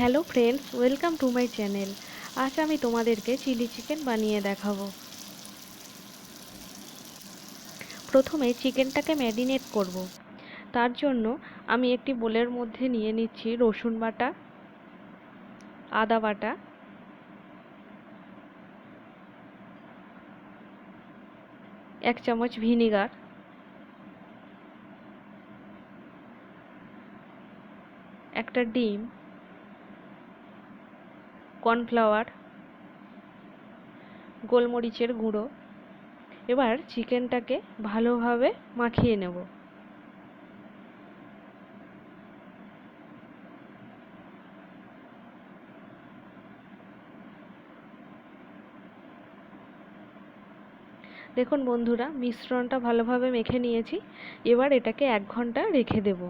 Hello friends, welcome to my channel. আজ আমি তোমাদেরকে চিলি চিকেন বানিয়ে দেখাবো। প্রথমে চিকেনটাকে ম্যারিনেট করব। তার জন্য আমি একটি বোলের মধ্যে নিয়ে নিচ্ছি রসুন বাটা, আদা বাটা, এক চামচ ভিনিগার, একটা ডিম, কর্নফ্লাওয়ার, গোলমরিচের গুঁড়ো। এবার চিকেনটাকে ভালোভাবে মাখিয়ে নেব। দেখুন বন্ধুরা, মিশ্রণটা ভালোভাবে মেখে নিয়েছি। এবার এটাকে 1 ঘন্টা রেখে দেব।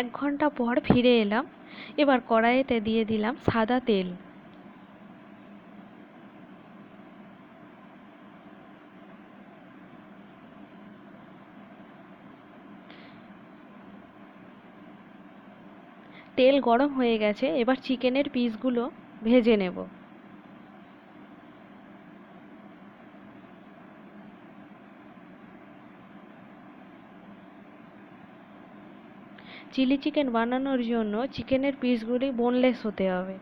1 ঘন্টা পর ফিরে এলাম। এবার কড়াইতে দিয়ে দিলাম সাদা তেল। তেল গরম হয়ে গেছে, এবার চিকেনের পিসগুলো ভেজে নেব। চিলি চিকেন বানানোর জন্য চিকেনের পিসগুলি বোনলেস হতে হবে।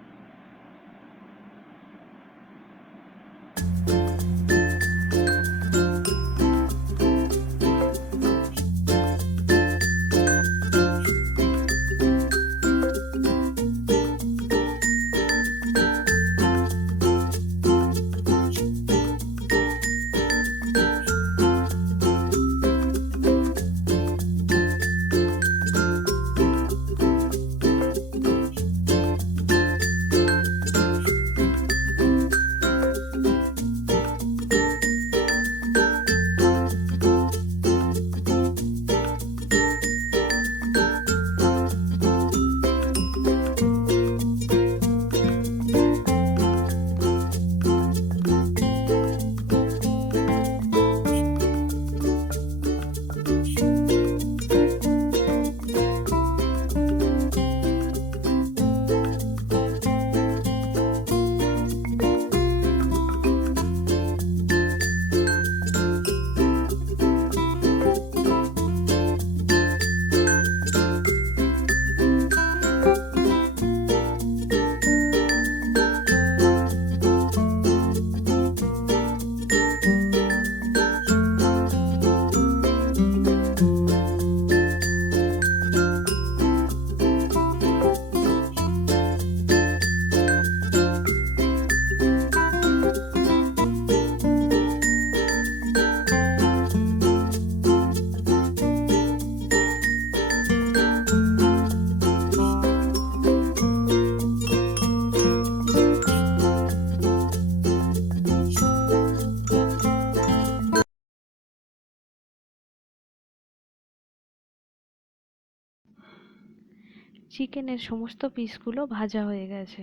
চিকেনের সমস্ত পিসগুলো ভাজা হয়ে গেছে।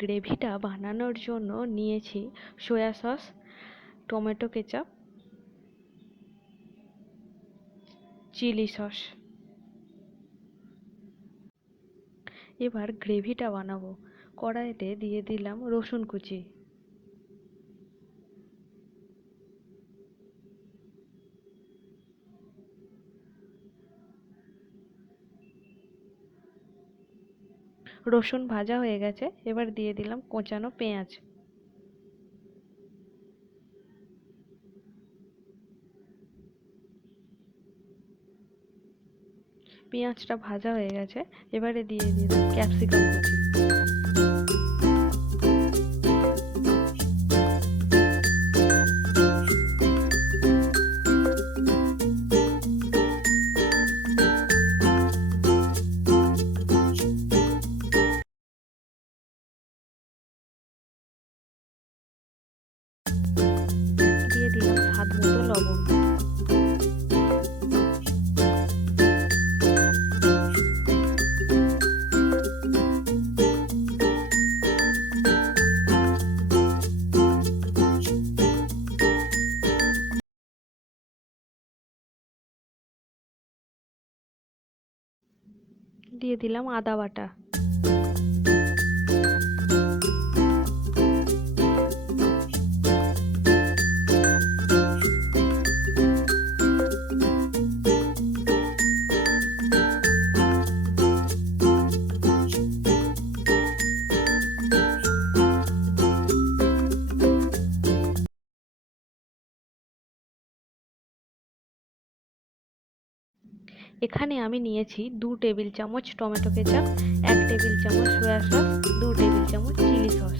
গ্রেভিটা বানানোর জন্য নিয়েছি soya sauce, tomato ketchup, chilli sauce. এবার গ্রেভিটা বানাবো। কড়াইতে দিয়ে দিলাম রসুন কুচি, রসুন ভাজা হয়ে গেছে। এবার দিয়ে দিলাম কোঁচানো পেঁয়াজ। পেঁয়াজটা ভাজা হয়ে গেছে, এবারে দিয়ে দিলাম ক্যাপসিকাম কুচি। দিয়ে দিলাম স্বাদ মতো লবণ। দিয়ে দিলাম আদা বাটা। এখানে আমি নিয়েছি 2 টেবিল চামচ টমেটো কেচাপ, 1 টেবিল চামচ সয়া সস, 2 টেবিল চামচ চিলি সস।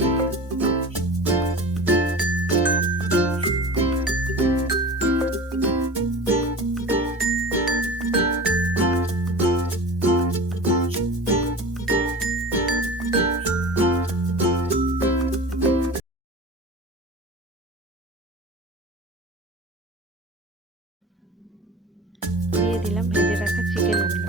দিয়ে দিলাম ভেজে রাখা চিকেনগুলো।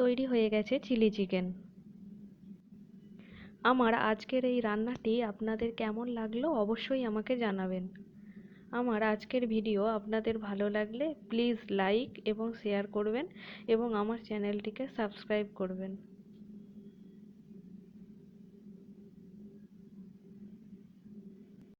তৈরি হয়ে গেছে চিলি চিকেন। আমার আজকের এই রান্নাটি আপনাদের কেমন লাগলো অবশ্যই আমাকে জানাবেন। আমার আজকের ভিডিও আপনাদের ভালো লাগলে প্লিজ লাইক এবং শেয়ার করবেন এবং আমার চ্যানেলটিকে সাবস্ক্রাইব করবেন।